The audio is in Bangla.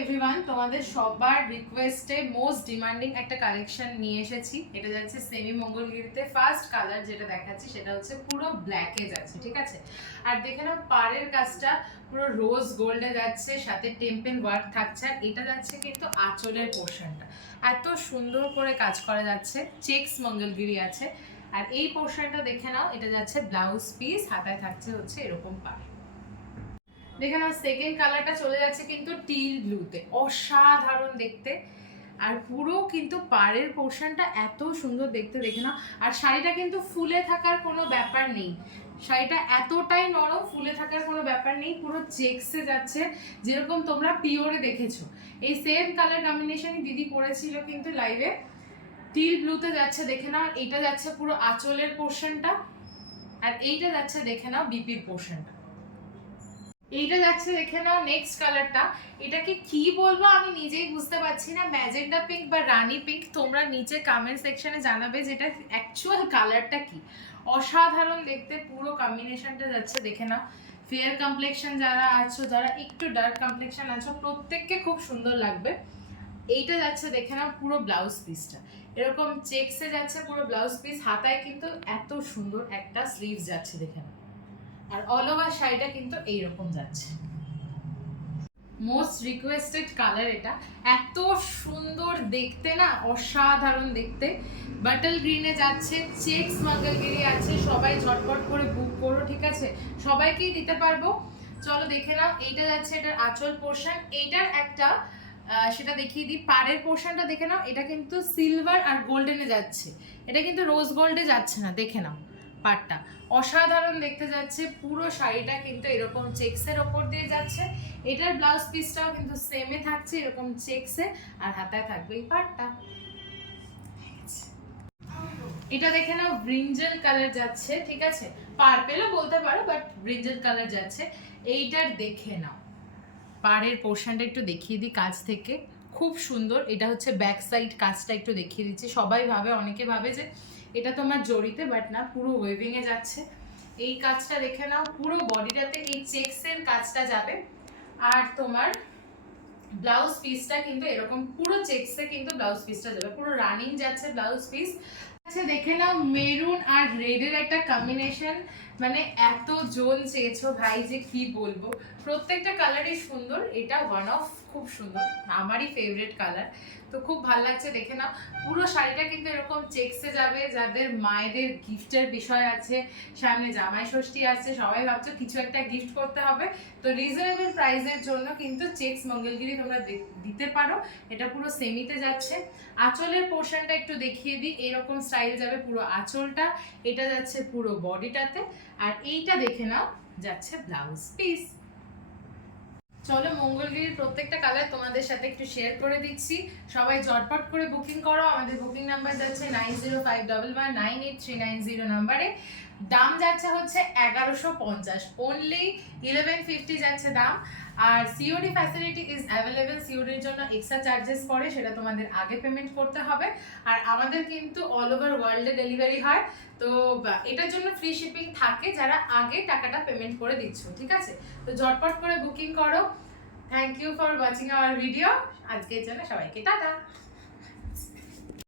এভরিওয়ান, তোমাদের সবার রিকোয়েস্টে মোস্ট ডিমান্ডিং একটা কালেকশন নিয়ে এসেছি। এটা যাচ্ছে সেমি মঙ্গলগিরিতে। ফার্স্ট কালার যেটা দেখাচ্ছি সেটা হচ্ছে পুরো ব্ল্যাকে যাচ্ছে, ঠিক আছে। আর দেখে নাও পাড়ের কাজটা পুরো রোজ গোল্ডে যাচ্ছে, সাথে টেম্পল ওয়ার্ক থাকছে। আর এটা যাচ্ছে কিন্তু আঁচলের পোর্শনটা এত সুন্দর করে কাজ করা যাচ্ছে, চেক্স মঙ্গলগিরি আছে। আর এই পোর্শনটা দেখে নাও, এটা যাচ্ছে ব্লাউজ পিস, হাতায় থাকছে হচ্ছে এরকম পাড়। দেখে নাও সেকেন্ড কালারটা চলে যাচ্ছে কিন্তু টিল ব্লুতে, অসাধারণ দেখতে। আর পুরো কিন্তু পাড়ের পোর্শনটা এত সুন্দর দেখতে, দেখে নাও। আর শাড়িটা কিন্তু ফুলে থাকার কোনো ব্যাপার নেই, শাড়িটা এতটাই নরম, ফুলে থাকার কোনো ব্যাপার নেই। পুরো চেক্সে যাচ্ছে, যেরকম তোমরা পিওরে দেখেছো। এই সেম কালার কম্বিনেশনই দিদি পরেছিল কিন্তু লাইভে। টিল ব্লুতে যাচ্ছে, দেখে নাও। এইটা যাচ্ছে পুরো আঁচলের পোর্শনটা, আর এইটা যাচ্ছে দেখে নাও বিপির পোর্শনটা। এইটা যাচ্ছে দেখে নাও নেক্সট কালারটা। এটাকে কি বলবো আমি নিজেই বুঝতে পারছি না, ম্যাজেন্ডা পিঙ্ক বা রানী পিঙ্ক। তোমরা নিচে কমেন্ট সেকশনে জানাবে যেটা অ্যাকচুয়াল কালারটা কি। অসাধারণ দেখতে পুরো কম্বিনেশনটা যাচ্ছে, দেখে নাও। ফেয়ার কমপ্লেকশন যারা আছো, যারা একটু ডার্ক কমপ্লেকশন আছো, প্রত্যেককে খুব সুন্দর লাগবে। এইটা যাচ্ছে দেখে নাও পুরো ব্লাউজ পিসটা এরকম চেক্সে যাচ্ছে, পুরো ব্লাউজ পিস। হাতায় কিন্তু এত সুন্দর একটা স্লিভস যাচ্ছে, দেখে নাও। আর অল ওভার শাড়িটা কিন্তু এইরকম যাচ্ছে। মোস্ট রিকোয়েস্টেড কালার এটা, এত সুন্দর দেখতে না, অসাধারণ দেখতে। বাটল গ্রিনে যাচ্ছে, চেক্স মঙ্গলগিরি আছে। সবাই ঝটপট করে বুক করো, ঠিক আছে, সবাইকেই দিতে পারবো। চলো দেখে নাও। এইটা যাচ্ছে এটার আঁচল পোর্শন। এইটার একটা সেটা দেখিয়ে দিই, পাড়ের পোর্শনটা দেখে নাও। এটা কিন্তু সিলভার আর গোল্ডেনে যাচ্ছে, এটা কিন্তু রোজ গোল্ডে যাচ্ছে না, দেখে নাও। পাটটা অসাধারণ দেখতে যাচ্ছে, পুরো শাড়িটা কিন্তু এরকম চেক্সের ওপর দিয়ে যাচ্ছে। এটার ব্লাউজ পিসটাও কিন্তু সেমে থাকছে এরকম চেক্সে, আর হাতায় থাকবে এই পাটটা। এটা দেখে নাও ব্রিঞ্জল কালার যাচ্ছে, ঠিক আছে, পার্পেলও বলতে পারো, বাট ব্রিঞ্জল কালার যাচ্ছে। এইটার দেখে নাও পাড়ের পোর্শনটা একটু দেখিয়ে দিই কাছ থেকে, খুব সুন্দর। এটা হচ্ছে ব্যাক সাইড কাজটা একটু দেখিয়ে দিচ্ছি। সবাই ভাবে, অনেকে ভাবে যে এটা তোমার জড়িতে, বাট না, পুরো ওয়েভিং এ যাচ্ছে। এই কাজটা দেখে নাও, পুরো বডিটাতে এই চেক্সের কাজটা যাবে। আর তোমার ব্লাউজ পিসটা কিন্তু এরকম পুরো চেক্সে কিন্তু ব্লাউজ পিসটা যাবে, পুরো রানিং যাচ্ছে ব্লাউজ পিস। আচ্ছা দেখে নাও মেরুন আর রেডের একটা কম্বিনেশন, মানে এত জোন চেয়েছো ভাই যে কি বলবো। প্রত্যেকটা কালারই সুন্দর, এটা ওয়ান অফ খুব সুন্দর, আমারই ফেভারিট কালার। তো খুব ভালো লাগছে, দেখে নাও। পুরো শাড়িটা কিন্তু এরকম চেক্সে যাবে। যাদের মায়েদের গিফটের বিষয় আছে, সামনে জামাই ষষ্ঠী আছে, সবাই ভাবছো কিছু একটা গিফট করতে হবে, তো রিজনেবল প্রাইসের জন্য কিন্তু চেক্স মঙ্গলগিরি তোমরা দিতে পারো। এটা পুরো সেমিতে যাচ্ছে। আঁচলের পোর্শনটা একটু দেখিয়ে দিই, এরকম স্টাইল যাবে পুরো আঁচলটা। এটা যাচ্ছে পুরো বডিটাতে। আর এইটা দেখে নাও যাচ্ছে ব্লাউজ পিস। চলো মঙ্গলগিরির প্রত্যেকটা কালার তোমাদের সাথে একটু শেয়ার করে দিচ্ছি। সবাই ঝটপট করে বুকিং করো। আমাদের বুকিং নাম্বার যাচ্ছে 9051198390 নাম্বারে। দাম যাচ্ছে হচ্ছে 1150, অনলি 1150 যাচ্ছে দাম। আর সিওডি ফ্যাসিলিটি ইজ অ্যাভেলেবেল। সিওডির জন্য এক্সট্রা চার্জেস পড়ে, সেটা তোমাদের আগে পেমেন্ট করতে হবে। আর আমাদের কিন্তু অল ওভার ওয়ার্ল্ডে ডেলিভারি হয়, তো এটার জন্য ফ্রি শিপিং থাকে যারা আগে টাকাটা পেমেন্ট করে দিচ্ছ, ঠিক আছে। তো ঝটপট করে বুকিং করো। Thank you for watching our video. আজকের জন্য সবাইকে টাটা।